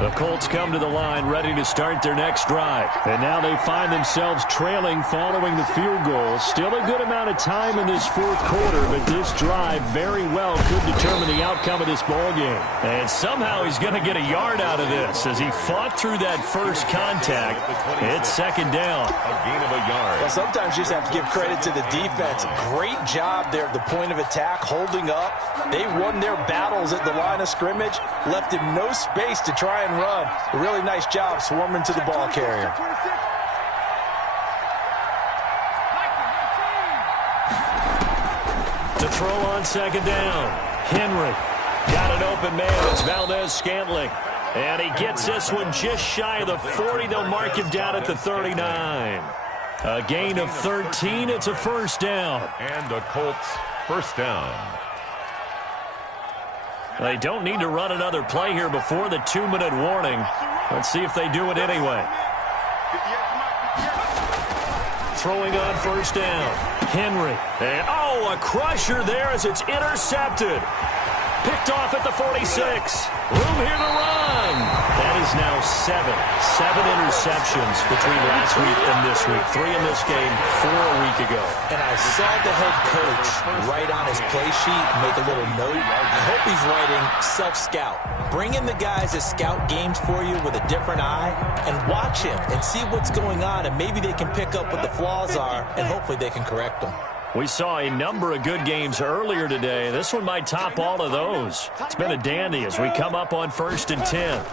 The Colts come to the line ready to start their next drive. And now they find themselves trailing following the field goal. Still a good amount of time in this fourth quarter, but this drive very well could determine the outcome of this ball game. And somehow he's going to get a yard out of this as he fought through that first contact. It's second down. A gain of a yard. Well, sometimes you just have to give credit to the defense. Great job there at the point of attack, holding up. They won their battles at the line of scrimmage, left him no space to try and run. A really nice job swarming to the ball carrier. To throw on second down. Henry got an open man. It's Valdez-Scantling. And he gets this one just shy of the 40. They'll mark him down at the 39. A gain of 13. It's a first down. And the Colts first down. They don't need to run another play here before the 2-minute warning. Let's see if they do it anyway. Throwing on first down. Henry. And, a crusher there as it's intercepted. Picked off at the 46. Room here to run. That is now 7 interceptions between last week and this week. 3 in this game, 4 a week ago. And I saw the head coach write on his play sheet, make a little note. I hope he's writing self-scout. Bring in the guys that scout games for you with a different eye and watch him and see what's going on, and maybe they can pick up what the flaws are, and hopefully they can correct them. We saw a number of good games earlier today. This one might top all of those. It's been a dandy as we come up on 1st and 10.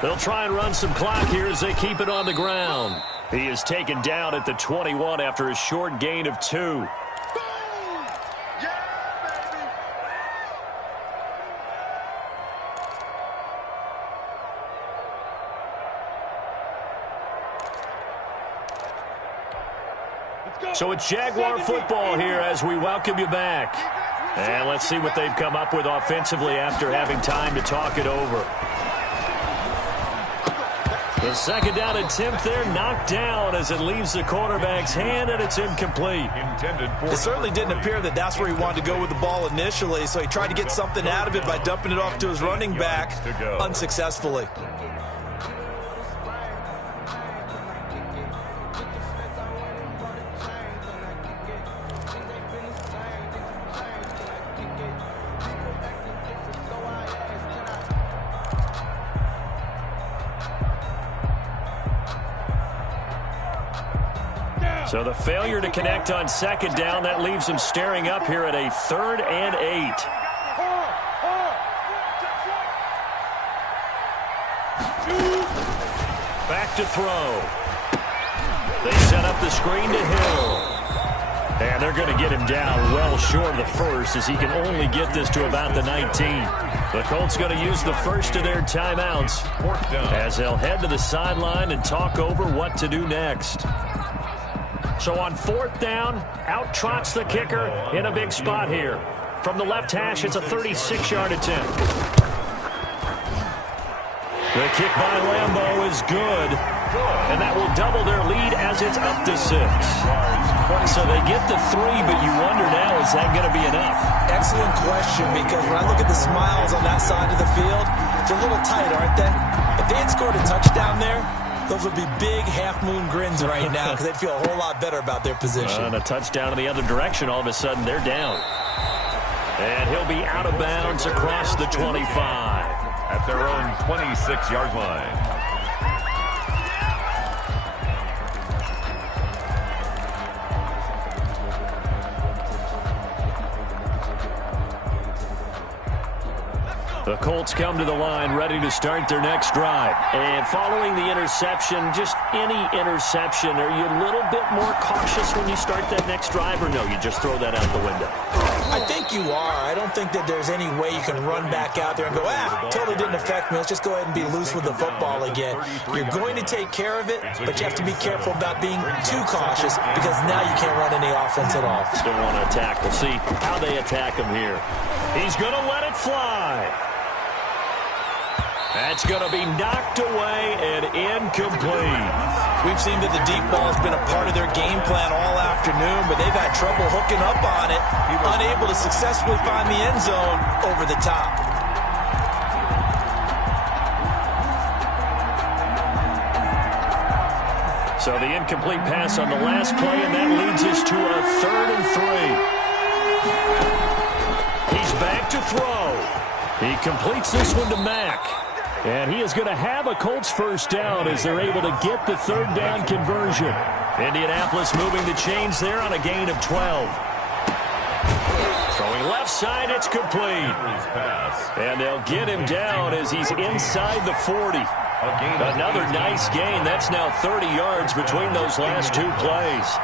They'll try and run some clock here as they keep it on the ground. He is taken down at the 21 after a short gain of 2. So it's Jaguar football here as we welcome you back. And let's see what they've come up with offensively after having time to talk it over. The second down attempt there knocked down as it leaves the quarterback's hand, and it's incomplete. It certainly didn't appear that that's where he wanted to go with the ball initially, so he tried to get something out of it by dumping it off to his running back unsuccessfully. So the failure to connect on second down, that leaves him staring up here at a 3rd and 8. Back to throw. They set up the screen to Hill. And they're going to get him down well short of the first as he can only get this to about the 19. The Colts going to use the first of their timeouts as they'll head to the sideline and talk over what to do next. So on 4th down, out trots the kicker in a big spot here. From the left hash, it's a 36-yard attempt. The kick by Lambo is good, and that will double their lead as it's up to 6. So they get the 3, but you wonder now, is that going to be enough? Excellent question, because when I look at the smiles on that side of the field, they're a little tight, aren't they? If they had scored a touchdown there, those would be big half-moon grins right now because they'd feel a whole lot better about their position. And a touchdown in the other direction, all of a sudden they're down. And he'll be out of bounds across the 25. At their own 26-yard line. The Colts come to the line ready to start their next drive. And following the interception, just any interception, are you a little bit more cautious when you start that next drive, or no, you just throw that out the window? I think you are. I don't think that there's any way you can run back out there and go, totally didn't affect me. Let's just go ahead and be loose with the football again. You're going to take care of it, but you have to be careful about being too cautious because now you can't run any offense at all. Still want to attack. We'll see how they attack him here. He's going to let it fly. That's going to be knocked away and incomplete. We've seen that the deep ball has been a part of their game plan all afternoon, but they've had trouble hooking up on it, unable to successfully find the end zone over the top. So the incomplete pass on the last play, and that leads us to a 3rd and 3. He's back to throw. He completes this one to Mack. And he is going to have a Colts first down as they're able to get the 3rd down conversion. Indianapolis moving the chains there on a gain of 12. Throwing left side, it's complete. And they'll get him down as he's inside the 40. Another nice gain. That's now 30 yards between those last 2 plays.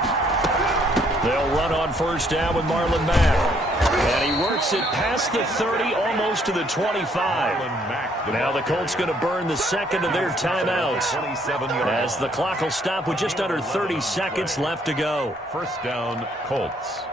They'll run on first down with Marlon Mack. And he works it past the 30, almost to the 25. Now the Colts going to burn the second of their timeouts as the clock will stop with just under 30 seconds left to go. First down, Colts.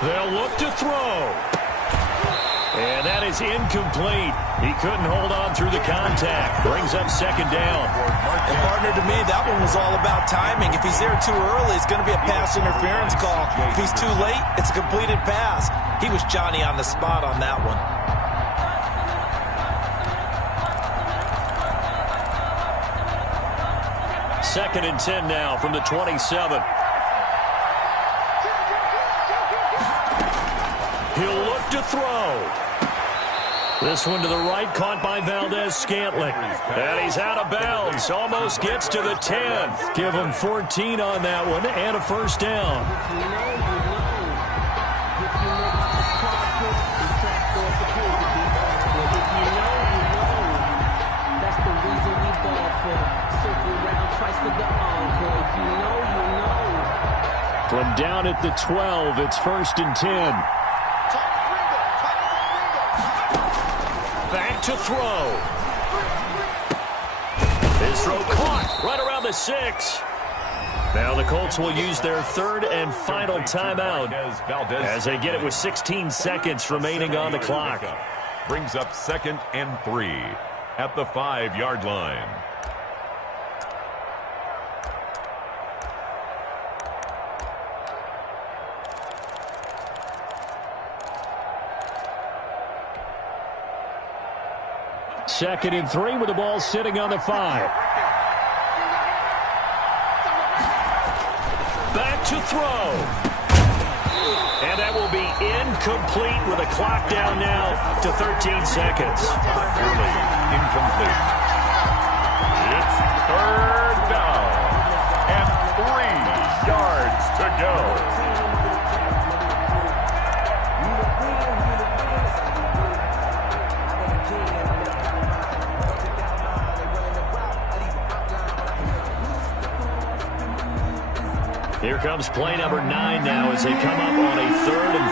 They'll look to throw. And that is incomplete. He couldn't hold on through the contact. Brings up second down. And, partner, to me, that one was all about timing. If he's there too early, it's going to be a pass interference call. If he's too late, it's a completed pass. He was Johnny on the spot on that one. Second and 10 now from the 27. He'll look to throw. This one to the right, caught by Valdez-Scantling. And he's out of bounds. Almost gets to the 10. Give him 14 on that one and a first down. That's the reason we ball for. Circle round twice for the encore. If you know, you know. From down at the 12, it's first and 10. Back to throw. His throw caught right around the 6. Now the Colts will use their 3rd and final timeout as they get it with 16 seconds remaining on the clock. Brings up 2nd and 3 at the 5-yard line. Second and 3 with the ball sitting on the 5. Back to throw. And that will be incomplete with a clock down now to 13 seconds. Clearly incomplete. It's 3rd down and 3 yards to go. Here comes play number 9 now as they come up on a 3rd and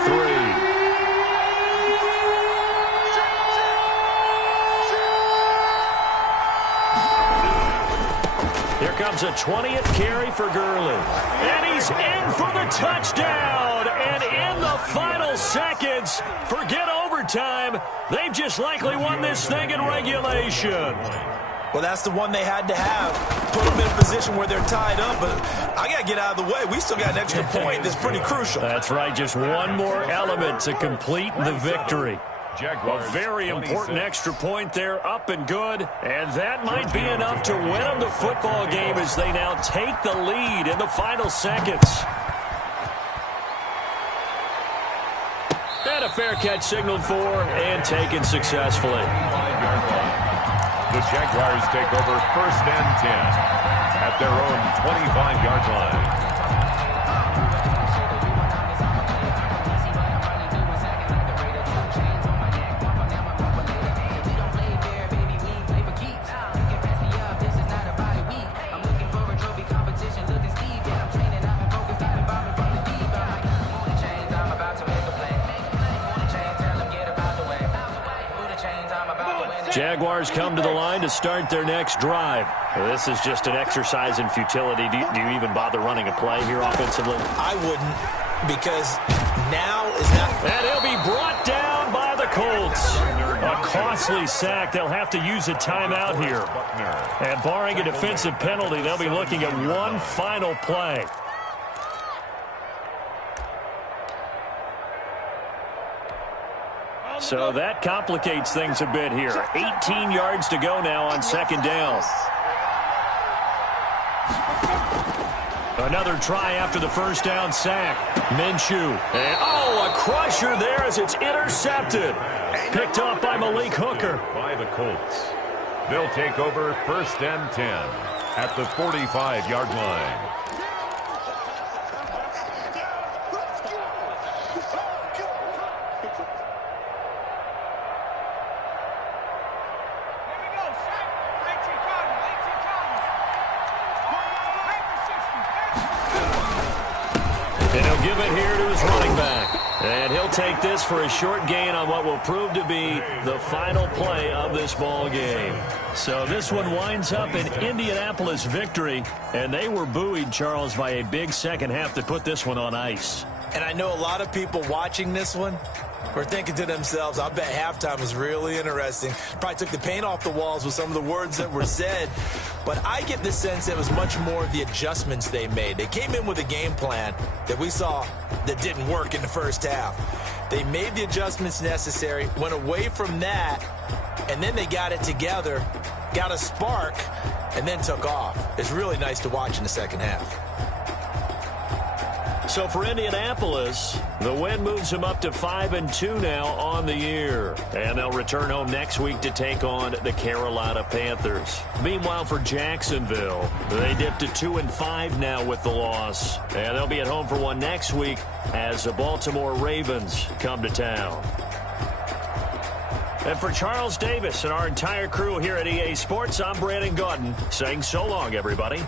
3. Here comes a 20th carry for Gurley. And he's in for the touchdown. And in the final seconds, forget overtime. They've just likely won this thing in regulation. Well, that's the one they had to have. Put them in a position where they're tied up, but I got to get out of the way. We still got an extra point that's pretty crucial. That's right, just one more element to complete the victory. Jaguars, a very 26. important extra point there, up and good. And that might be enough to win them the football game as they now take the lead in the final seconds. And a fair catch signaled for and taken successfully. 5-yard line. The Jaguars take over 1st and 10 at their own 25-yard line. Jaguars come to the line to start their next drive. This is just an exercise in futility. Do you even bother running a play here offensively? I wouldn't, because now is not... And he'll be brought down by the Colts. A costly sack. They'll have to use a timeout here. And barring a defensive penalty, they'll be looking at one final play. So that complicates things a bit here. 18 yards to go now on 2nd down. Another try after the 1st down sack. Minshew. And, a crusher there as it's intercepted. Picked up by Malik Hooker. By the Colts. They'll take over 1st and 10 at the 45-yard line. And he'll give it here to his running back. And he'll take this for a short gain on what will prove to be the final play of this ball game. So this one winds up an Indianapolis victory. And they were buoyed, Charles, by a big second half to put this one on ice. And I know a lot of people watching this one were thinking to themselves, I bet halftime was really interesting. Probably took the paint off the walls with some of the words that were said. But I get the sense it was much more of the adjustments they made. They came in with a game plan that we saw that didn't work in the first half. They made the adjustments necessary, went away from that, and then they got it together, got a spark, and then took off. It's really nice to watch in the second half. So for Indianapolis, the win moves them up to 5-2 now on the year. And they'll return home next week to take on the Carolina Panthers. Meanwhile, for Jacksonville, they dipped to 2-5 now with the loss. And they'll be at home for one next week as the Baltimore Ravens come to town. And for Charles Davis and our entire crew here at EA Sports, I'm Brandon Gaudin saying so long, everybody.